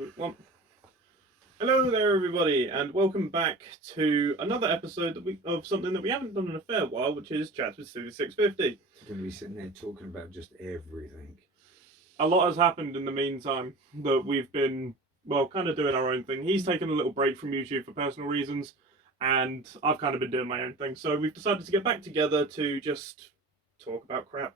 2, 1. Hello there, everybody, and welcome back to another episode of something that we haven't done in a fair while, which is Chats with Suzy 650. Going to be sitting there talking about just everything. A lot has happened in the meantime that we've been, kind of doing our own thing. He's taken a little break from YouTube for personal reasons, and I've kind of been doing my own thing. So we've decided to get back together to just talk about crap.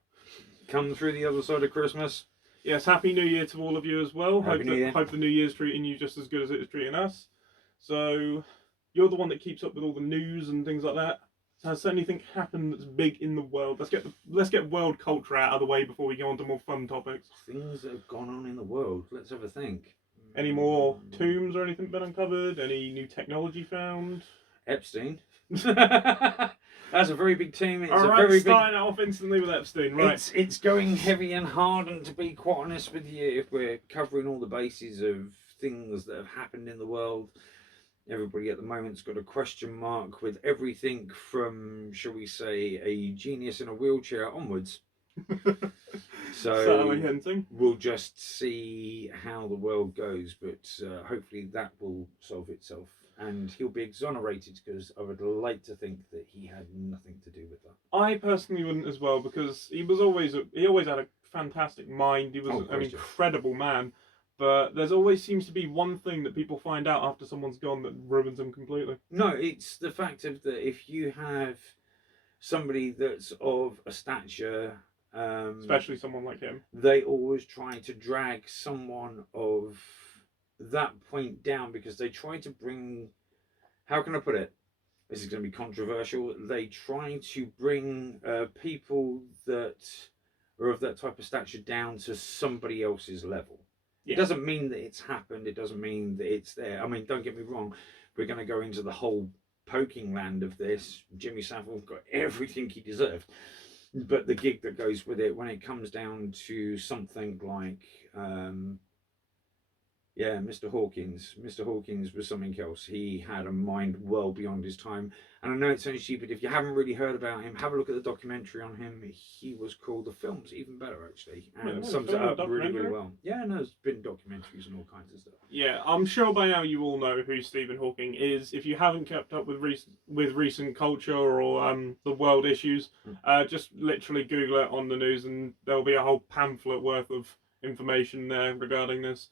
Come through the other side of Christmas. Yes, Happy New Year to all of you as well. Happy New Year. Hope the New Year's treating you just as good as it is treating us. So, you're the one that keeps up with all the news and things like that. Has anything happened that's big in the world? Let's get world culture out of the way before we go on to more fun topics. Things that have gone on in the world. Let's have a think. Any more tombs or anything been uncovered? Any new technology found? Epstein. That's a very big team. It's all a right, very starting off instantly with Epstein. Right. It's going heavy and hard, and to be quite honest with you, if we're covering all the bases of things that have happened in the world, everybody at the moment's got a question mark with everything from, shall we say, a genius in a wheelchair onwards. Certainly hinting. We'll just see how the world goes, but hopefully that will solve itself. And he'll be exonerated, because I would like to think that he had nothing to do with that. I personally wouldn't as well, because he always had a fantastic mind. He was an incredible man, but there's always seems to be one thing that people find out after someone's gone that ruins them completely. No, it's the fact of that if you have somebody that's of a stature, especially someone like him, they always try to drag someone of that point down, because they try to bring, how can I put it, this is going to be controversial, they try to bring people that are of that type of stature down to somebody else's level. Yeah. It doesn't mean that it's happened, it doesn't mean that it's there. I mean, don't get me wrong, we're going to go into the whole poking land of this. Jimmy Savile got everything he deserved, but the gig that goes with it, when it comes down to something like Mr. Hawkins. Mr. Hawkins was something else. He had a mind well beyond his time. And I know it sounds stupid. If you haven't really heard about him, have a look at the documentary on him. He was called, the film's even better, actually. And sums it up really, really well. Yeah, no, there's been documentaries and all kinds of stuff. Yeah, I'm sure by now you all know who Stephen Hawking is. If you haven't kept up with recent culture or the world issues, just literally Google it on the news and there'll be a whole pamphlet worth of information there regarding this.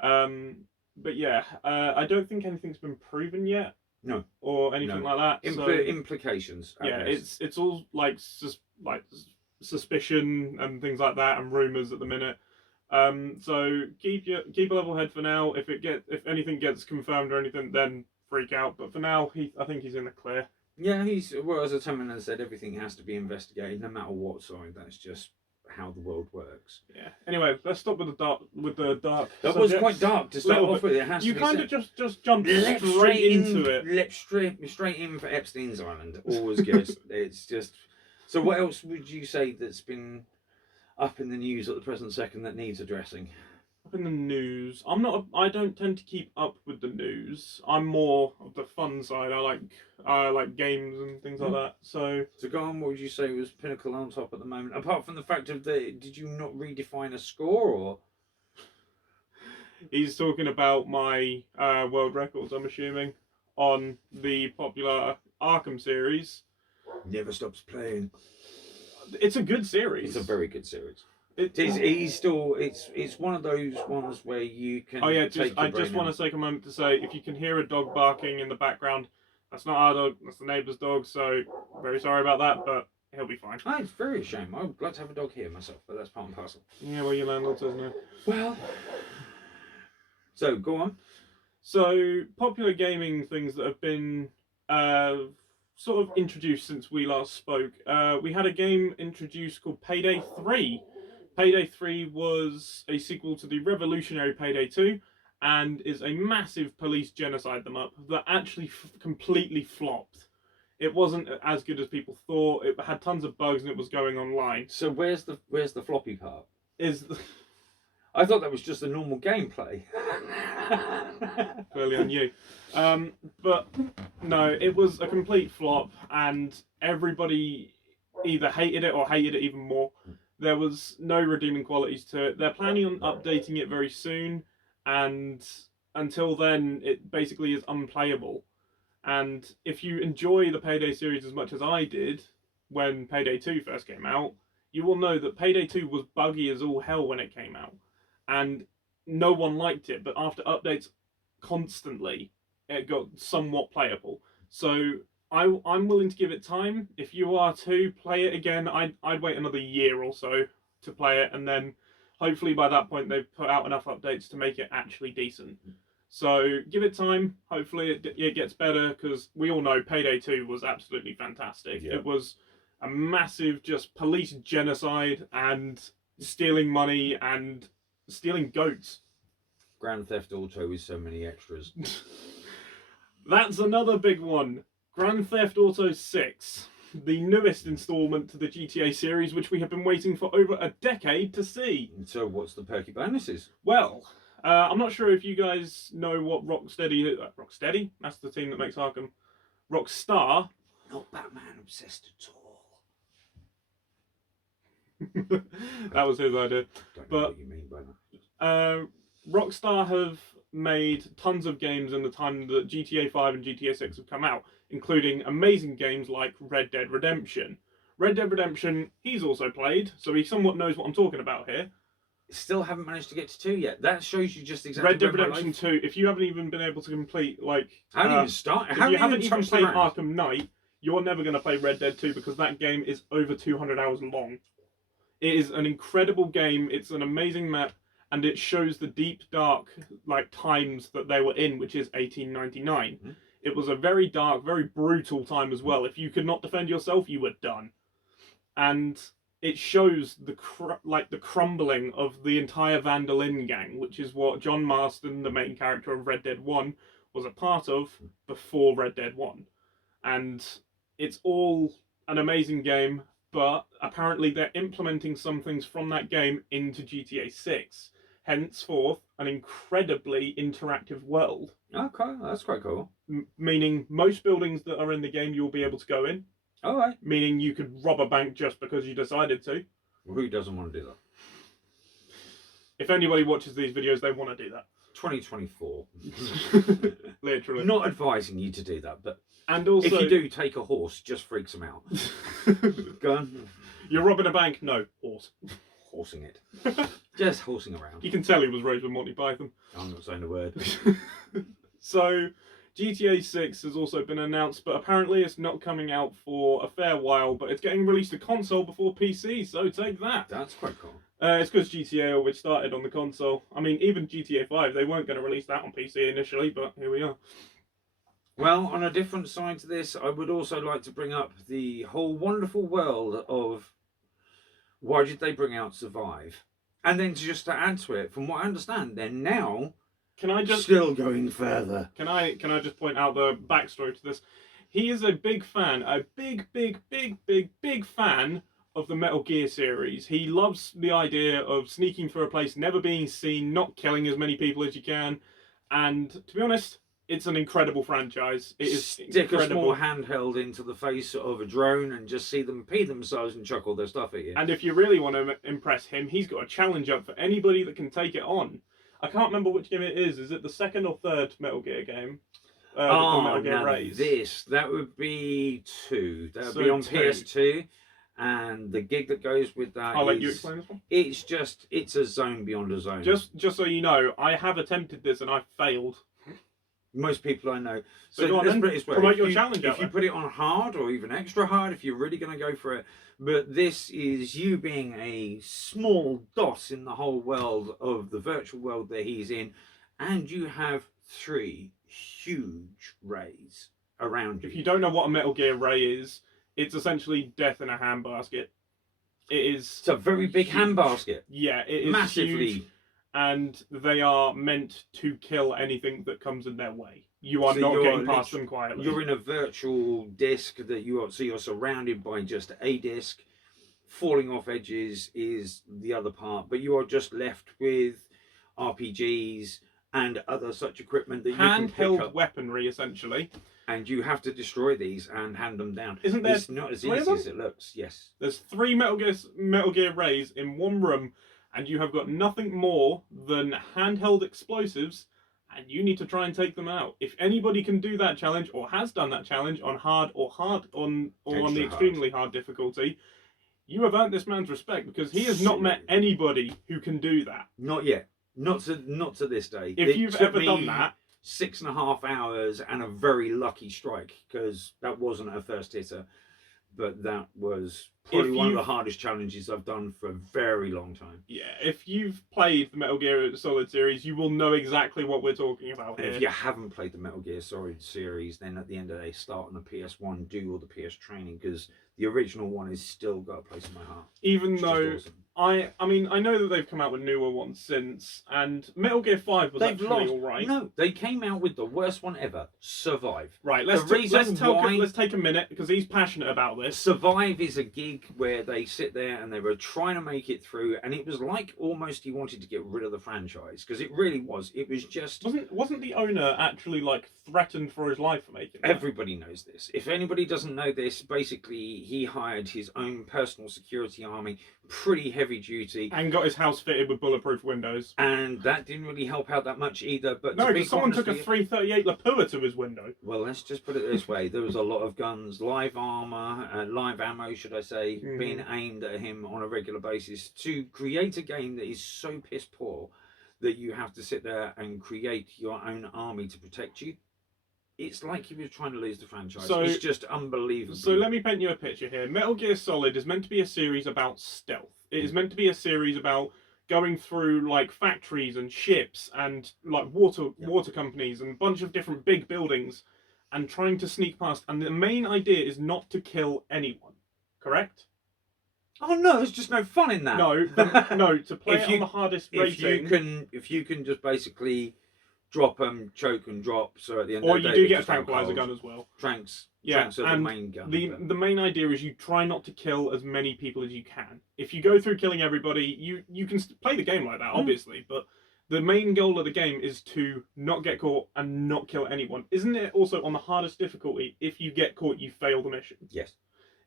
But yeah, I don't think anything's been proven yet. No. Or anything like that. Implications. Yeah, it's all like suspicion and things like that, and rumours at the minute. So keep a level head for now. If anything gets confirmed or anything, then freak out. But for now, I think he's in the clear. Yeah, as a Terminator said, everything has to be investigated, no matter what side. That's just how the world works. Yeah. Anyway, let's stop with the dark. That was quite dark to start off with. It has you to be kind of just jumped straight into it. Straight in for Epstein's Island. Always good. It's just. So, what else would you say that's been up in the news at the present second that needs addressing? Up in the news, I don't tend to keep up with the news. I'm more of the fun side. I like games and things like that. So go on. What would you say was pinnacle on top at the moment? Apart from the fact of did you not redefine a score, or? He's talking about my world records, I'm assuming, on the popular Arkham series. Never stops playing. It's a good series. It's a very good series. It's one of those ones where you can. Oh yeah, I just want to take a moment to say, if you can hear a dog barking in the background, that's not our dog, that's the neighbour's dog. So very sorry about that, but he'll be fine. Oh, it's very a shame. I'd like to have a dog here myself, but that's part and parcel. Yeah, well, your landlord doesn't it? Well, so go on. So popular gaming things that have been sort of introduced since we last spoke. We had a game introduced called Payday 3. Payday 3 was a sequel to the revolutionary Payday 2 and is a massive police genocide them up that actually completely flopped. It wasn't as good as people thought. It had tons of bugs and it was going online. So where's the floppy part? I thought that was just a normal gameplay. Clearly on you. But no, it was a complete flop and everybody either hated it or hated it even more. There was no redeeming qualities to it. They're planning on updating it very soon, and until then, it basically is unplayable. And if you enjoy the Payday series as much as I did when Payday 2 first came out, you will know that Payday 2 was buggy as all hell when it came out. And no one liked it, but after updates constantly, it got somewhat playable. So I'm willing to give it time. If you are to play it again, I'd wait another year or so to play it, and then hopefully by that point they've put out enough updates to make it actually decent. So give it time. Hopefully it gets better, because we all know Payday 2 was absolutely fantastic. Yeah. It was a massive just police genocide and stealing money and stealing goats. Grand Theft Auto with so many extras. That's another big one. Grand Theft Auto 6, the newest installment to the GTA series, which we have been waiting for over a decade to see. So what's the perky bonuses? Well, I'm not sure if you guys know what Rocksteady... Rocksteady? That's the team that makes Arkham. Rockstar. Not Batman obsessed at all. That was his idea. Don't know what you mean by that. Rockstar have made tons of games in the time that GTA 5 and GTA 6 have come out, including amazing games like Red Dead Redemption. Red Dead Redemption, he's also played, so he somewhat knows what I'm talking about here. Still haven't managed to get to 2 yet. That shows you just exactly. Red Dead Redemption 2, if you haven't even been able to complete, like... How do you start? If you haven't even played Arkham Knight, you're never going to play Red Dead 2, because that game is over 200 hours long. It is an incredible game, it's an amazing map, and it shows the deep, dark times that they were in, which is 1899. Mm-hmm. It was a very dark, very brutal time as well. If you could not defend yourself, you were done. And it shows the crumbling of the entire Van der Linde gang, which is what John Marston, the main character of Red Dead 1, was a part of before Red Dead 1. And it's all an amazing game, but apparently they're implementing some things from that game into GTA 6. Henceforth, an incredibly interactive world. Okay, that's quite cool. Meaning most buildings that are in the game you'll be able to go in. All right. Meaning you could rob a bank just because you decided to. Well, who doesn't want to do that? If anybody watches these videos, they want to do that. 2024. Literally. Not advising you to do that, but and also, if you do, take a horse. Just freaks them out. Go on. You're robbing a bank? No, horse. Horsing it. Just horsing around. You can tell he was raised with Monty Python. I'm not saying a word. So, GTA 6 has also been announced, but apparently it's not coming out for a fair while, but it's getting released to console before PC, so take that. That's quite cool. It's because GTA always started on the console. I mean, even GTA 5, they weren't going to release that on PC initially, but here we are. Well, on a different side to this, I would also like to bring up the whole wonderful world of why did they bring out Survive? And then just to add to it, from what I understand, they're now still going further. Can I just point out the backstory to this? He is a big fan, a big fan of the Metal Gear series. He loves the idea of sneaking through a place, never being seen, not killing as many people as you can. And to be honest, it's an incredible franchise. It is Stick a small handheld into the face of a drone and just see them pee themselves and chuck all their stuff at you. And if you really want to impress him, he's got a challenge up for anybody that can take it on. I can't remember which game it is. Is it the second or third Metal Gear game? Metal Gear Rays. That would be 2. That would be on PS2. And the gig that goes with that I'll let you explain this one. It's a zone beyond a zone. Just so you know, I have attempted this and I failed. Most people I know. So promote your challenge. If you put it on hard or even extra hard, if you're really going to go for it. But this is you being a small dot in the whole world of the virtual world that he's in, and you have 3 huge rays around you. If you don't know what a Metal Gear Ray is, it's essentially death in a handbasket. It's a very big handbasket. Yeah, it is massively huge, and they are meant to kill anything that comes in their way. You are not getting past them quietly. You're in a virtual disc that you're surrounded by just a disc. Falling off edges is the other part, but you are just left with RPGs and other such equipment that you can pick up. Handheld weaponry, essentially. And you have to destroy these and hand them down. Isn't there? It's not as easy as it looks. Yes. There's 3 Metal Gear Rays in one room, and you have got nothing more than handheld explosives, and you need to try and take them out. If anybody can do that challenge or has done that challenge on hard or on the Extra extremely hard difficulty, you have earned this man's respect, because he has not met anybody who can do that. Not yet. Not to this day. If you've ever done that, 6.5 hours and a very lucky strike, because that wasn't a first hitter, but that was probably one of the hardest challenges I've done for a very long time. Yeah, if you've played the Metal Gear Solid series, you will know exactly what we're talking about here. If you haven't played the Metal Gear Solid series, then at the end of the day, start on the PS1, do all the PS training, because the original one has still got a place in my heart. Even though awesome. I mean, I know that they've come out with newer ones since, and Metal Gear 5 was actually alright. No, they came out with the worst one ever, Survive. Right, let's take a minute, because he's passionate about this. Survive is a gig where they sit there and they were trying to make it through, and it was like almost he wanted to get rid of the franchise, because it really was. It was just... Wasn't the owner actually, like, threatened for his life for making that? Everybody knows this. If anybody doesn't know this, basically he hired his own personal security army, pretty heavy duty, and got his house fitted with bulletproof windows, and that didn't really help out that much either. But no, because someone took a 338 Lapua to his window. Well, let's just put it this way: there was a lot of guns, live armor, live ammo, should I say, being aimed at him on a regular basis to create a game that is so piss poor that you have to sit there and create your own army to protect you. It's like he was trying to lose the franchise. So, it's just unbelievable. So let me paint you a picture here. Metal Gear Solid is meant to be a series about stealth. It is meant to be a series about going through like factories and ships and like water companies and a bunch of different big buildings and trying to sneak past. And the main idea is not to kill anyone. Correct? Oh no, there's just no fun in that. No, no. To play it on the hardest rating. If you can just basically drop them, choke and drop. So at the end of the day, or you do get a tranquilizer gun as well. Tranks are the main gun. The main idea is you try not to kill as many people as you can. If you go through killing everybody, you can play the game like that, obviously, but the main goal of the game is to not get caught and not kill anyone. Isn't it also on the hardest difficulty, if you get caught, you fail the mission? Yes.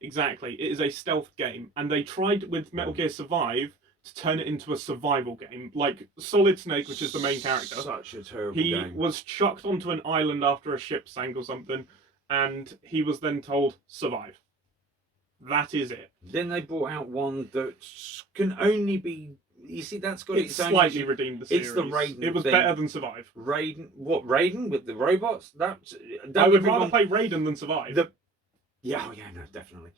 Exactly. It is a stealth game, and they tried with Metal Gear Survive to turn it into a survival game, like Solid Snake, which is the main character. Such a terrible He game. was chucked onto an island after a ship sank or something, and he was then told, survive. That is it. Then they brought out one that can only be... You see, that's got its slightly redeemed the series. It's the Raiden. It was better than Survive. Raiden? What, Raiden with the robots? I would rather play Raiden than Survive. Yeah, no, definitely.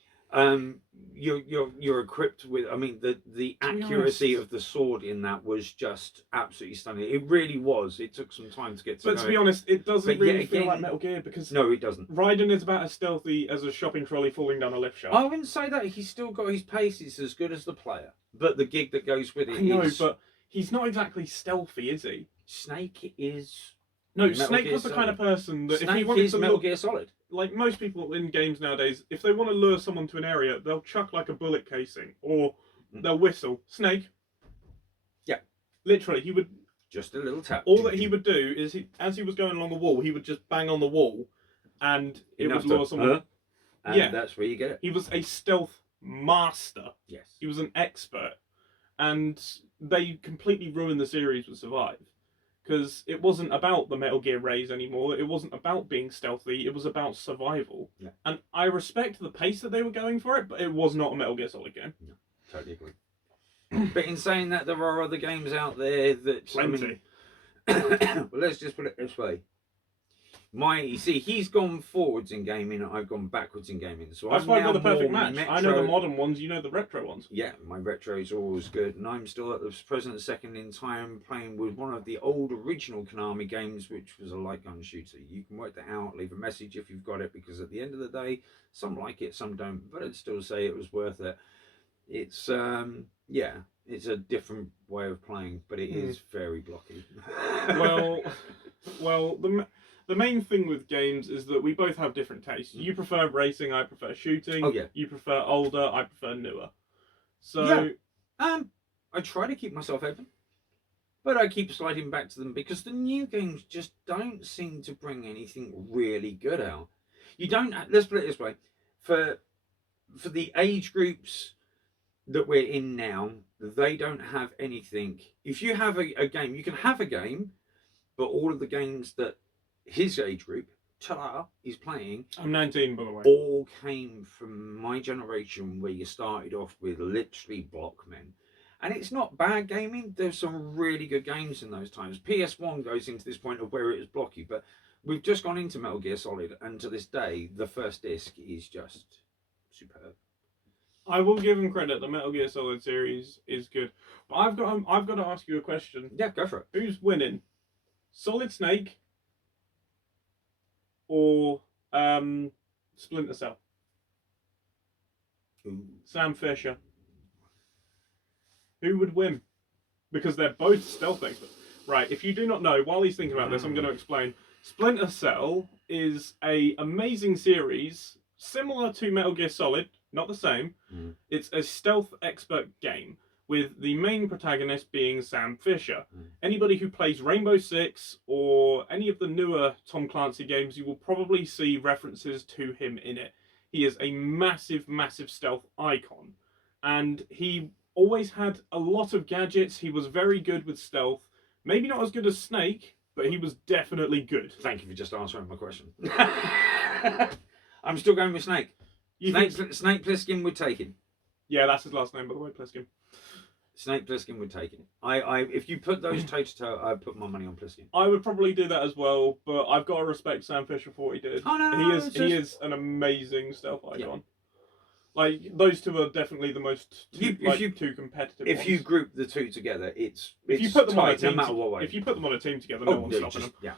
You're equipped with. I mean, the accuracy of the sword in that was just absolutely stunning. It really was. It took some time to get to. But to be honest, it doesn't really feel like Metal Gear, because no, it doesn't. Raiden is about as stealthy as a shopping trolley falling down a lift shaft. I wouldn't say that. He's still got his pace. It's as good as the player, but the gig that goes with it. I know, but he's not exactly stealthy, is he? Snake is. No, Snake was the kind of person that Snake if he wanted to Metal Gear Solid. Like most people in games nowadays, if they want to lure someone to an area, they'll chuck like a bullet casing or they'll whistle. Snake. Yeah. Literally, he would just a little tap. All that he would do is, as he was going along a wall, he would just bang on the wall, and it would lure someone. And that's where you get it. He was a stealth master. Yes. He was an expert, and they completely ruined the series with Survive. Because it wasn't about the Metal Gear rays anymore. It wasn't about being stealthy. It was about survival. Yeah. And I respect the pace that they were going for it, but it was not a Metal Gear Solid game. No, totally agree. But in saying that, there are other games out there that... Plenty. Well, let's just put it this way. You see, he's gone forwards in gaming, and I've gone backwards in gaming. So that's why I've got the perfect match. I know the modern ones, you know the retro ones. Yeah, my retros are always good, and I'm still at the present second in time playing with one of the old original Konami games, which was a light gun shooter. You can work that out, leave a message if you've got it, because at the end of the day, some like it, some don't, but I'd still say it was worth it. It's it's a different way of playing, but it is very blocky. well, the main thing with games is that we both have different tastes. You prefer racing, I prefer shooting. Oh, yeah. You prefer older, I prefer newer. So, I try to keep myself open, but I keep sliding back to them because the new games just don't seem to bring anything really good out. You don't. Let's put it this way: for the age groups that we're in now, they don't have anything. If you have a game, you can have a game, but all of the games that his age group, ta is playing, I'm 19, by the way. all came from my generation, where you started off with literally Blockmen. And it's not bad gaming. There's some really good games in those times. PS1 goes into this point of where it is blocky, but we've just gone into Metal Gear Solid, and to this day, the first disc is just superb. I will give him credit. The Metal Gear Solid series is good, but I've got to ask you a question. Yeah, go for it. Who's winning, Solid Snake or Splinter Cell? Ooh. Sam Fisher. Who would win? Because they're both stealth experts. Right, if you do not know, while he's thinking about this, I'm going to explain. Splinter Cell is a amazing series, similar to Metal Gear Solid, not the same. It's a stealth expert game, with the main protagonist being Sam Fisher. Anybody who plays Rainbow Six or any of the newer Tom Clancy games, you will probably see references to him in it. He is a massive, massive stealth icon. And he always had a lot of gadgets. He was very good with stealth. Maybe not as good as Snake, but he was definitely good. Thank you for just answering my question. I'm still going with Snake. Snake Plissken would take him. Yeah, that's his last name, by the way, Plissken. Snake Plissken would take him. If you put those toe to toe, I'd put my money on Plissken. I would probably do that as well, but I've got to respect Sam Fisher for what he did. Oh no, he is an amazing stealth icon. Yeah. Like, those two are definitely the most two competitive If ones. you group the two together, it's if you put them on a team, no matter what way. If you put them on a team together, no one's stopping them. Yeah.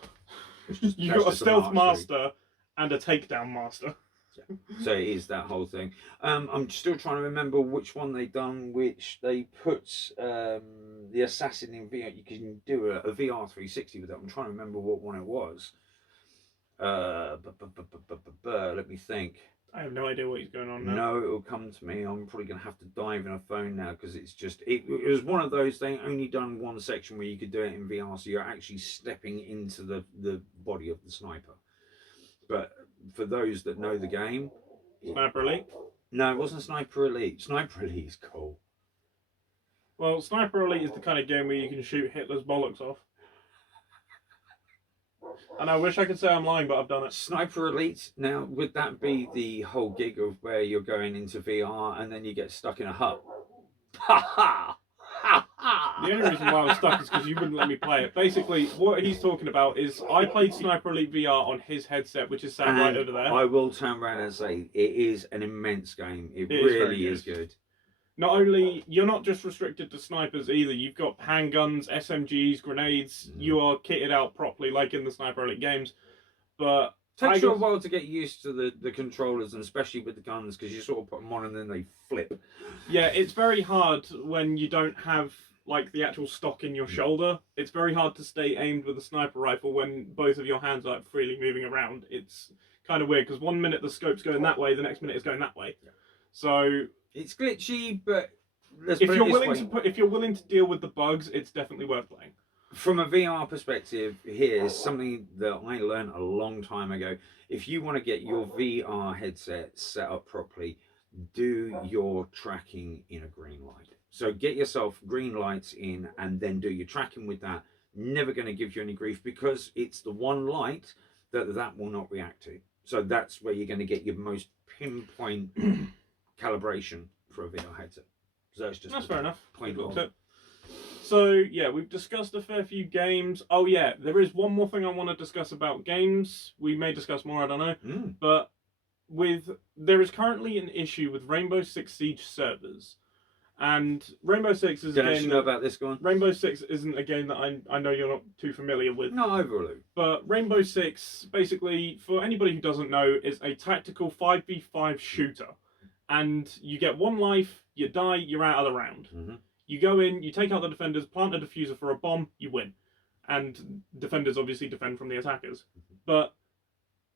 You've got a stealth master and a takedown master. Yeah. So it is that whole thing. I'm still trying to remember which one they done, which they put the assassin in VR. You can do a VR 360 with that. I'm trying to remember what one it was. Let me think. I have no idea what he's going on now. No, it'll come to me. I'm probably going to have to dive in a phone now, because it's just... It was one of those, they only done one section where you could do it in VR, so you're actually stepping into the body of the sniper. But for those that know the game... Sniper Elite? No, it wasn't Sniper Elite. Sniper Elite is cool. Well, Sniper Elite is the kind of game where you can shoot Hitler's bollocks off. And I wish I could say I'm lying, but I've done it. Sniper Elite, now, would that be the whole gig of where you're going into VR and then you get stuck in a hut? Ha ha! Ha ha! The only reason why I was stuck is because you wouldn't let me play it. Basically, what he's talking about is I played Sniper Elite VR on his headset, which is sat right over there. I will turn around and say, it is an immense game. It really is good. Not only, you're not just restricted to snipers either. You've got handguns, SMGs, grenades. You are kitted out properly, like in the Sniper Elite games. But it takes you a while to get used to the controllers, and especially with the guns, because you sort of put them on and then they flip. Yeah, it's very hard when you don't have like the actual stock in your shoulder. It's very hard to stay aimed with a sniper rifle when both of your hands are like freely moving around. It's kind of weird, because 1 minute the scope's going that way, the next minute it's going that way. Yeah. So it's glitchy, but if you're willing to deal with the bugs, it's definitely worth playing. From a VR perspective, here's something that I learned a long time ago. If you want to get your VR headset set up properly, do your tracking in a green light. So get yourself green lights in and then do your tracking with that. Never going to give you any grief, because it's the one light that will not react to. So that's where you're going to get your most pinpoint calibration for a VR headset. So that's fair enough. Point So yeah, we've discussed a fair few games. Oh yeah, there is one more thing I want to discuss about games. We may discuss more, I don't know. But there is currently an issue with Rainbow Six Siege servers. And Rainbow Six is a game... Don't you know about this one? Rainbow Six isn't a game that I know you're not too familiar with. No, overly. But Rainbow Six, basically, for anybody who doesn't know, is a tactical 5v5 shooter. And you get one life, you die, you're out of the round. You go in, you take out the defenders, plant a diffuser for a bomb, you win. And defenders obviously defend from the attackers. But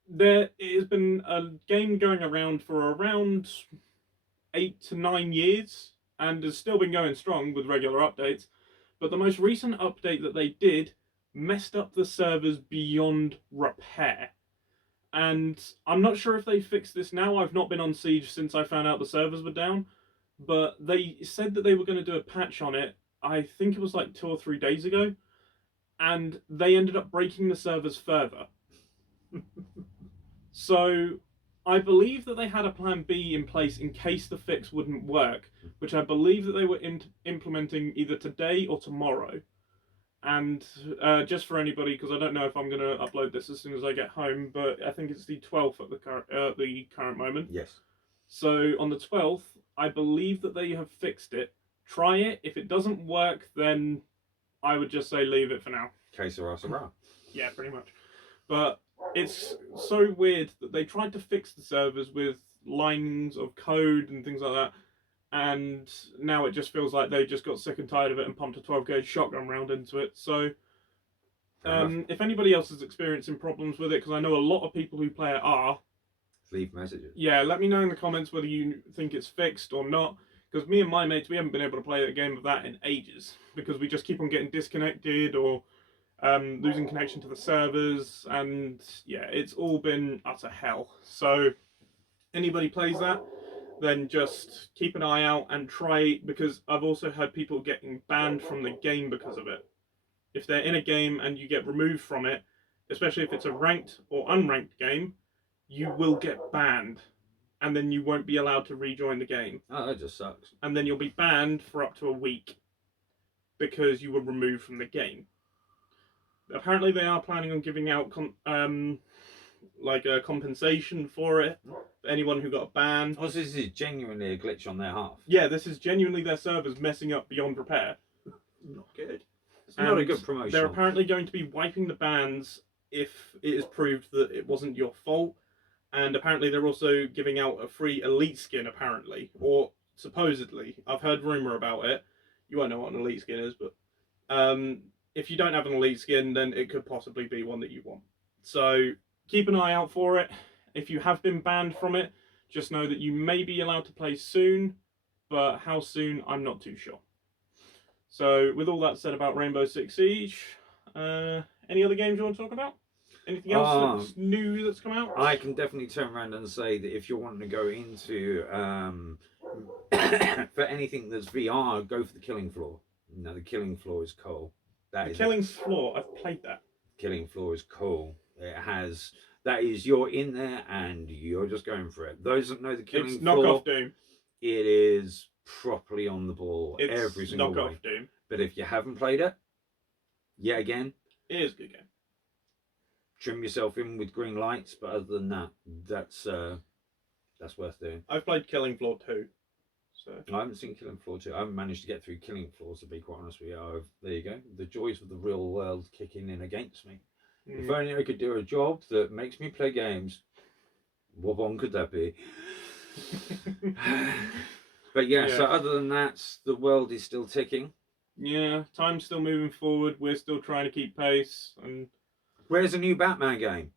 there has been a game going around for around 8 to 9 years, and has still been going strong with regular updates. But the most recent update that they did messed up the servers beyond repair. And I'm not sure if they fixed this now. I've not been on Siege since I found out the servers were down. but they said that they were going to do a patch on it. I think it was like 2 or 3 days ago, and they ended up breaking the servers further. So I believe that they had a plan B in place in case the fix wouldn't work, which I believe that they were implementing either today or tomorrow. And just for anybody, because I don't know if I'm going to upload this as soon as I get home, but I think it's the 12th at the current moment. Yes. So on the 12th, I believe that they have fixed it. Try it. If it doesn't work, then I would just say leave it for now. Que sera, sera. Yeah, pretty much. But it's so weird that they tried to fix the servers with lines of code and things like that, and now it just feels like they just got sick and tired of it and pumped a 12-gauge shotgun round into it. So if anybody else is experiencing problems with it, because I know a lot of people who play it are, leave messages. Yeah, let me know in the comments whether you think it's fixed or not. Because me and my mates, we haven't been able to play a game of that in ages, because we just keep on getting disconnected or losing connection to the servers, and yeah, it's all been utter hell. So anybody plays that, then just keep an eye out and try, because I've also had people getting banned from the game because of it. If they're in a game and you get removed from it, especially if it's a ranked or unranked game, you will get banned, and then you won't be allowed to rejoin the game. Oh, that just sucks. And then you'll be banned for up to a week because you were removed from the game. Apparently, they are planning on giving out like a compensation for it for anyone who got banned. Oh, so this is genuinely a glitch on their half. Yeah, this is genuinely their servers messing up beyond repair. Not good. It's not a good promotion. They're apparently going to be wiping the bans if it is proved that it wasn't your fault. And apparently they're also giving out a free elite skin, apparently. Or supposedly. I've heard rumour about it. You won't know what an elite skin is, but if you don't have an elite skin, then it could possibly be one that you want. So keep an eye out for it. If you have been banned from it, just know that you may be allowed to play soon, but how soon, I'm not too sure. So with all that said about Rainbow Six Siege, any other games you want to talk about? Anything else that's new that's come out? I can definitely turn around and say that if you're wanting to go into for anything that's VR, go for the Killing Floor. No, the Killing Floor is cool. The Killing Floor, I've played that. Killing Floor is cool. It has, that is, you're in there and you're just going for it. Those that know the Killing Floor, it's knockoff Doom. It is properly on the ball every single way. Knockoff Doom. But if you haven't played it, yet again, it is a good game. Trim yourself in with green lights, but other than that, that's worth doing. I've played Killing Floor 2. So I haven't seen Killing Floor 2. I haven't managed to get through Killing Floor, to be quite honest with you. There you go. The joys of the real world kicking in against me. If only I could do a job that makes me play games, what one could that be? But yeah, so other than that, the world is still ticking. Yeah, time's still moving forward. We're still trying to keep pace. And where's a new Batman game?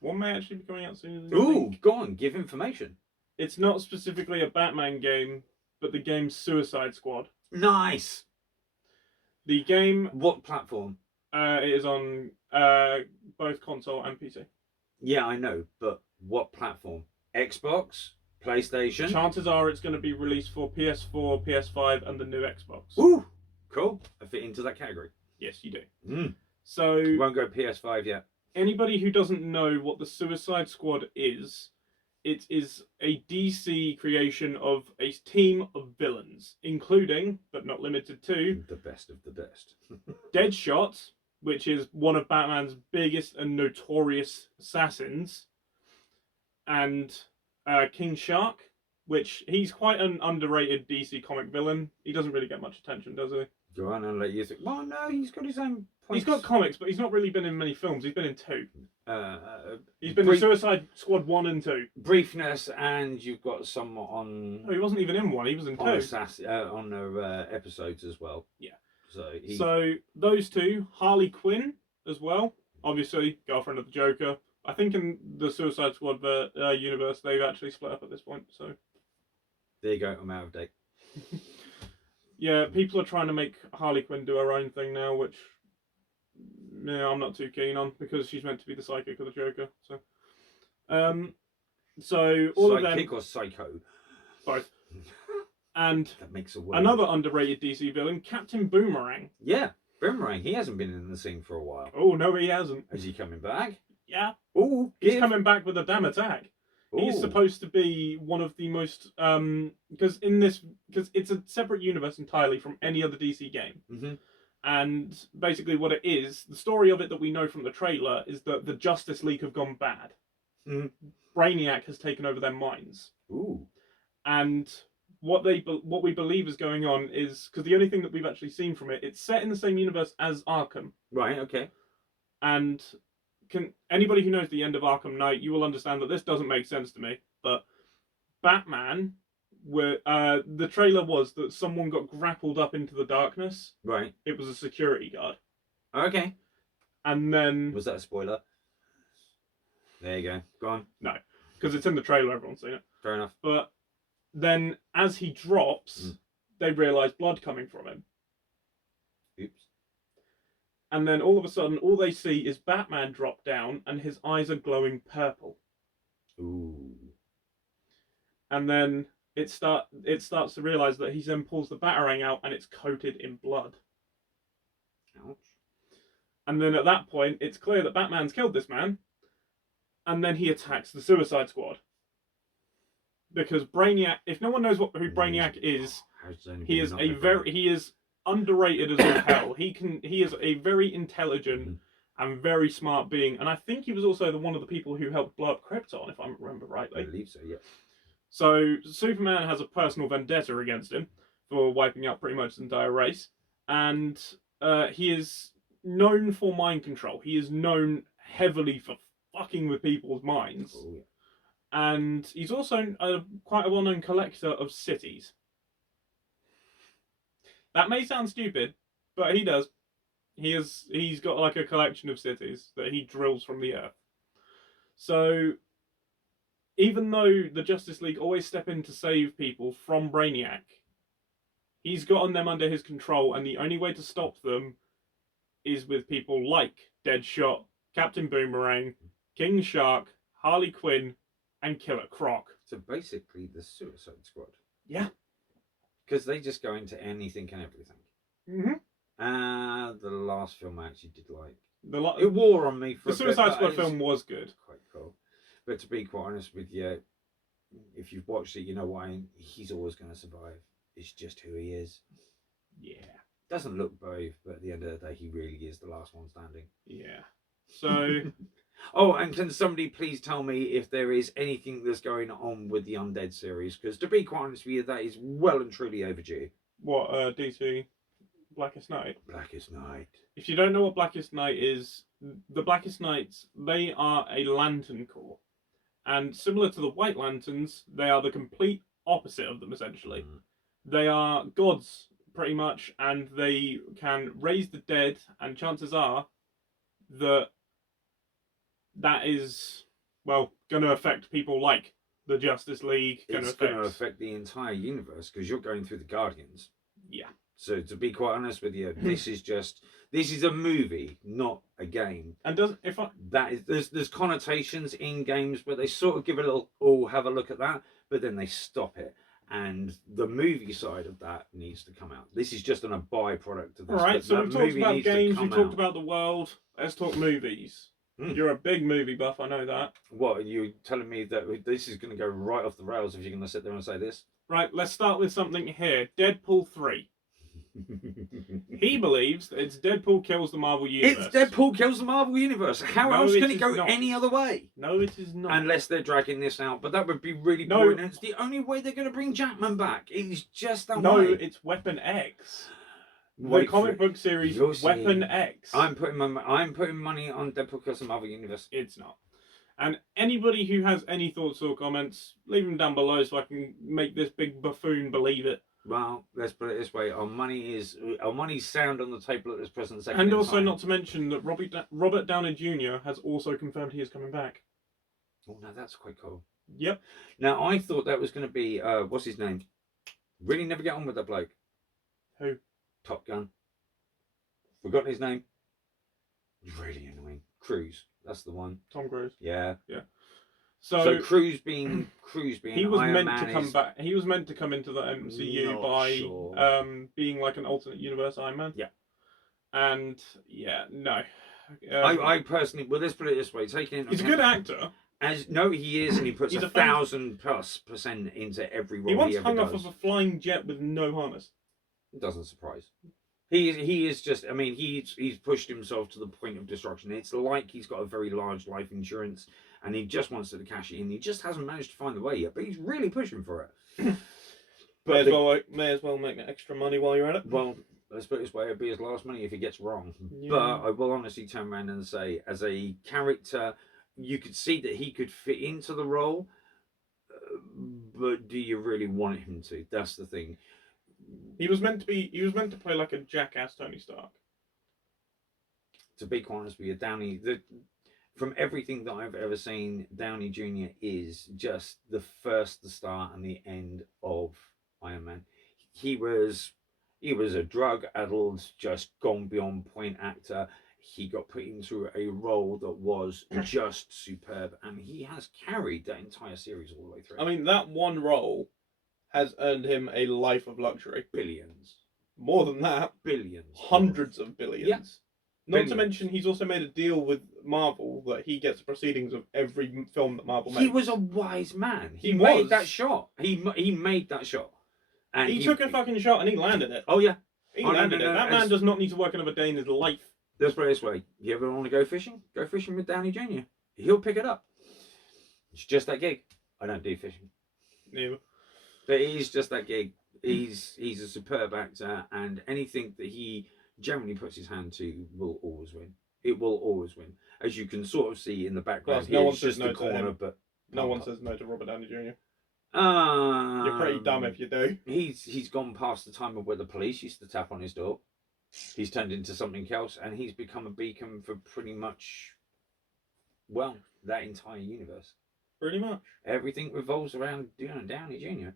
One may actually be coming out soon. Ooh, go on, give information. It's not specifically a Batman game, but the game's Suicide Squad. Nice. The game. What platform? It is on both console and PC. Yeah, I know, but what platform? Xbox? PlayStation? Chances are it's going to be released for PS4, PS5, and the new Xbox. Ooh, cool. I fit into that category. Yes, you do. So won't go PS5 yet. Anybody who doesn't know what the Suicide Squad is, it is a DC creation of a team of villains, including, but not limited to, the best of the best. Deadshot, which is one of Batman's biggest and notorious assassins, and King Shark, which he's quite an underrated DC comic villain. He doesn't really get much attention, does he? Go on and let you think. Well, no, he's got his own points. He's got comics, but he's not really been in many films. He's been in 2. He's been in Suicide Squad 1 and 2. Briefness, and you've got somewhat on. Oh, he wasn't even in 1. He was in 2. On the episodes as well. Yeah. So those two, Harley Quinn as well. Obviously, girlfriend of the Joker. I think in the Suicide Squad universe, they've actually split up at this point. So there you go. I'm out of date. Yeah, people are trying to make Harley Quinn do her own thing now, which I'm not too keen on, because she's meant to be the sidekick of the Joker. So, all of them. Sidekick or psycho? Both. And that makes a word. another underrated DC villain, Captain Boomerang. Yeah, Boomerang. He hasn't been in the scene for a while. Oh no, he hasn't. Is he coming back? Yeah. Oh, he's coming back with a damn attack. He's Ooh. supposed to be one of the most because it's a separate universe entirely from any other DC game. Mm-hmm. And basically, what it is, the story of it that we know from the trailer is that the Justice League have gone bad. Mm-hmm. Brainiac has taken over their minds. Ooh. And what we believe is going on is because the only thing that we've actually seen from it, it's set in the same universe as Arkham. Right. Okay. And anybody who knows the end of Arkham Knight, you will understand that this doesn't make sense to me. But Batman, the trailer was that someone got grappled up into the darkness. Right. It was a security guard. Okay. And then was that a spoiler? There you go. Go on. No, because it's in the trailer. Everyone's seen it. Fair enough. But then, as he drops, they realise blood coming from him. Oops. And then all of a sudden, all they see is Batman drop down, and his eyes are glowing purple. Ooh. And then it starts to realise that he then pulls the Batarang out, and it's coated in blood. Ouch. And then at that point, it's clear that Batman's killed this man, and then he attacks the Suicide Squad. Because Brainiac, if no one knows who Brainiac is, he is underrated as all hell. He is a very intelligent and very smart being, and I think he was also one of the people who helped blow up Krypton, if I remember rightly. I believe so, yeah. So Superman has a personal vendetta against him for wiping out pretty much the entire race, and he is known for mind control. He is known heavily for fucking with people's minds. Oh, yeah. And he's also quite a well-known collector of cities. That may sound stupid, but he does. He's got like a collection of cities that he drills from the earth. So, even though the Justice League always step in to save people from Brainiac, he's gotten them under his control, and the only way to stop them is with people like Deadshot, Captain Boomerang, King Shark, Harley Quinn, and Killer Croc. So basically the Suicide Squad. Yeah. Because they just go into anything and everything. Mm-hmm. The last film I actually did like. It wore on me for the Suicide Squad film was good. Quite cool. But to be quite honest with you, if you've watched it, you know why he's always going to survive. It's just who he is. Yeah. Doesn't look brave, but at the end of the day, he really is the last one standing. Yeah. So... Oh, and can somebody please tell me if there is anything that's going on with the Undead series? Because to be quite honest with you, that is well and truly overdue. What, DC Blackest Night? Blackest Night. If you don't know what Blackest Night is, the Blackest Knights, they are a lantern corps. And similar to the White Lanterns, they are the complete opposite of them, essentially. They are gods, pretty much, and they can raise the dead, and chances are that is, well, going to affect people like the Justice League. It's going to affect the entire universe, because you're going through the Guardians. Yeah. So to be quite honest with you, this is a movie, not a game. And there's connotations in games, but they sort of give a little, oh, have a look at that, but then they stop it. And the movie side of that needs to come out. This is just a byproduct of this. All right, so we've talked about games, we've talked about the world. Let's talk movies. You're a big movie buff, I know that. What, are you telling me that this is going to go right off the rails if you're going to sit there and say this? Right, let's start with something here. Deadpool 3. He believes that it's Deadpool kills the Marvel Universe. It's Deadpool kills the Marvel Universe. How else can it go any other way? No, it is not. Unless they're dragging this out, but that would be really boring. It's the only way they're going to bring Jackman back. It's just that way. No, it's Weapon X. The comic book series Weapon X. I'm putting money on Deadpool kills the Marvel Universe. It's not. And anybody who has any thoughts or comments, leave them down below so I can make this big buffoon believe it. Well, let's put it this way: our money's sound on the table at this present second. And also, not to mention that Robert Downey Jr. has also confirmed he is coming back. Oh, no, that's quite cool. Yep. Now, I thought that was going to be what's his name? Really never get on with that bloke. Who? Top Gun. Forgotten his name. Really annoying. Cruise. That's the one. Tom Cruise. Yeah. Yeah. So Cruz being he was Iron meant Man to come is back. He was meant to come into the MCU not by sure. being like an alternate universe Iron Man. Yeah. And yeah, no. I personally, well, let's put it this way: taking into He's a account, good actor. as no, he is, and he puts He's a 1,000+% into every He role once he ever hung off does. of a flying jet with no harness. It doesn't surprise. He is just. I mean, he's pushed himself to the point of destruction. It's like he's got a very large life insurance, and he just wants to cash it in. He just hasn't managed to find the way yet, but he's really pushing for it. May as well make extra money while you're at it. Well, let's put it this way: it'll be his last money if he gets wrong. Yeah. But I will honestly turn around and say, as a character, you could see that he could fit into the role. But do you really want him to? That's the thing. He was meant to play like a jackass Tony Stark. To be quite honest with you, Downey, from everything that I've ever seen, Downey Jr. is just the start, and the end of Iron Man. He was a drug-addled, just gone beyond point actor. He got put into a role that was just superb, and he has carried that entire series all the way through. I mean, that one role has earned him a life of luxury. Billions. More than that. Billions. Hundreds of billions. Yeah. Not to mention, he's also made a deal with Marvel that he gets proceedings of every film that Marvel makes. He was a wise man. He was. made that shot. He made that shot. And he took a fucking shot and he landed it. Oh, yeah. He landed it. That man does not need to work another day in his life. Let's put it this way. You ever want to go fishing? Go fishing with Downey Jr. He'll pick it up. It's just that gig. I don't do fishing. Neither. But it is just that gig. He's a superb actor, and anything that he generally puts his hand to will always win. It will always win. As you can sort of see in the background, no one it's says just no the to corner, him. but No one says no to Robert Downey Jr. You're You're pretty dumb if you do. He's gone past the time of where the police used to tap on his door. He's turned into something else, and he's become a beacon for pretty much, well, that entire universe. Pretty much. Everything revolves around Downey Jr.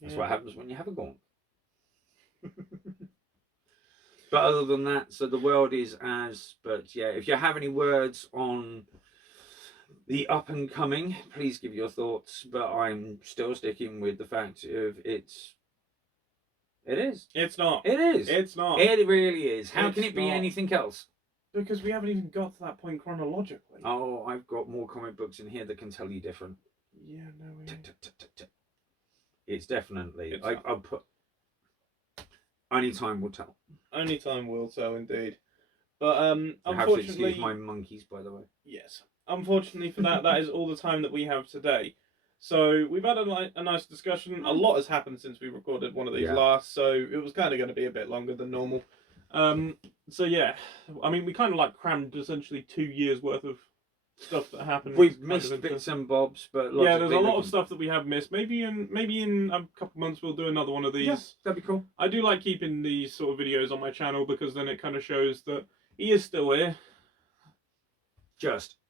That's what happens when you have a gaunt. But other than that, so the world is as. But yeah, if you have any words on the up and coming, please give your thoughts. But I'm still sticking with the fact of it's. It is. It's not. It is. It's not. It really is. How It's can it be not. anything else? Because we haven't even got to that point chronologically. Oh, I've got more comic books in here that can tell you different. Yeah, no way. It's definitely. It's I'll put. Only time will tell. Only time will tell, indeed. But You have to unfortunately, excuse my monkeys, by the way. yes. Unfortunately for that, that is all the time that we have today. So we've had a nice discussion. A lot has happened since we recorded one of these last, so it was kind of going to be a bit longer than normal. So yeah, I mean, we kind of like crammed essentially 2 years worth of stuff that happened. We've missed bits and bobs, but yeah, there's a lot of stuff that we have missed. Maybe in a couple months we'll do another one of these. Yeah, that'd be cool. I do like keeping these sort of videos on my channel because then it kind of shows that he is still here.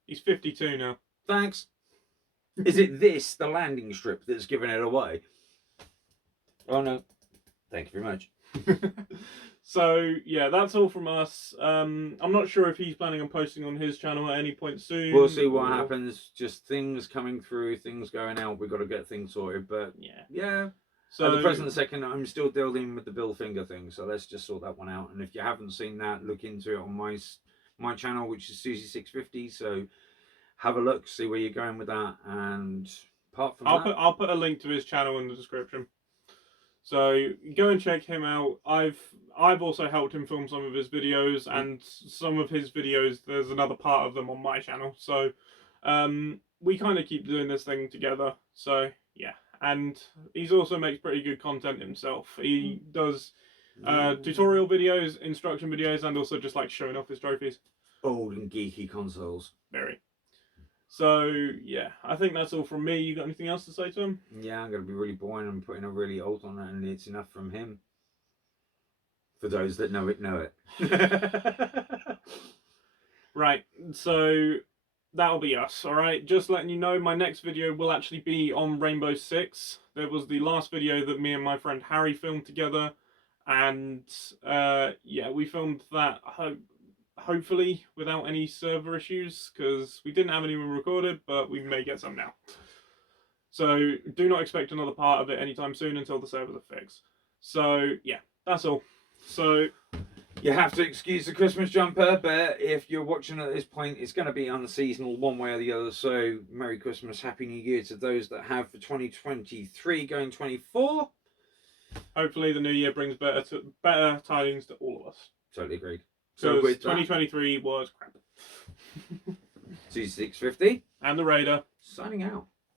He's 52 now. Thanks. Is it this, the landing strip, that's giving it away? Oh no. Thank you very much. So yeah, that's all from us. I'm not sure if he's planning on posting on his channel at any point soon. We'll see what happens. Just things coming through, things going out. We've got to get things sorted. But yeah. So at the present second, I'm still dealing with the Bill Finger thing. So let's just sort that one out. And if you haven't seen that, look into it on my channel, which is Suzy650. So have a look, see where you're going with that. And apart from I'll put a link to his channel in the description. So go and check him out. I've also helped him film some of his videos, and some of his videos, there's another part of them on my channel. So we kind of keep doing this thing together. So yeah, and he's also makes pretty good content himself. He does tutorial videos, instruction videos, and also just like showing off his trophies. Old and geeky consoles. Very. So yeah, I think that's all from me. You got anything else to say to him? Yeah, I'm gonna be really boring and putting a really old on it, and it's enough from him. For those that know it, know it. Right, so that'll be us. All right, just letting you know, my next video will actually be on Rainbow Six. That was the last video that me and my friend Harry filmed together, and yeah, we filmed that. hopefully without any server issues, because we didn't have anyone recorded, but we may get some now. So do not expect another part of it anytime soon until the servers are fixed. So yeah, that's all. So you have to excuse the Christmas jumper, but if you're watching at this point, it's going to be unseasonal one way or the other. So Merry Christmas, Happy New Year to those that have for 2023 going 24. Hopefully the new year brings better tidings to all of us. Totally agreed. So with 2023 was crap. Suzy 650 and the Raider signing out.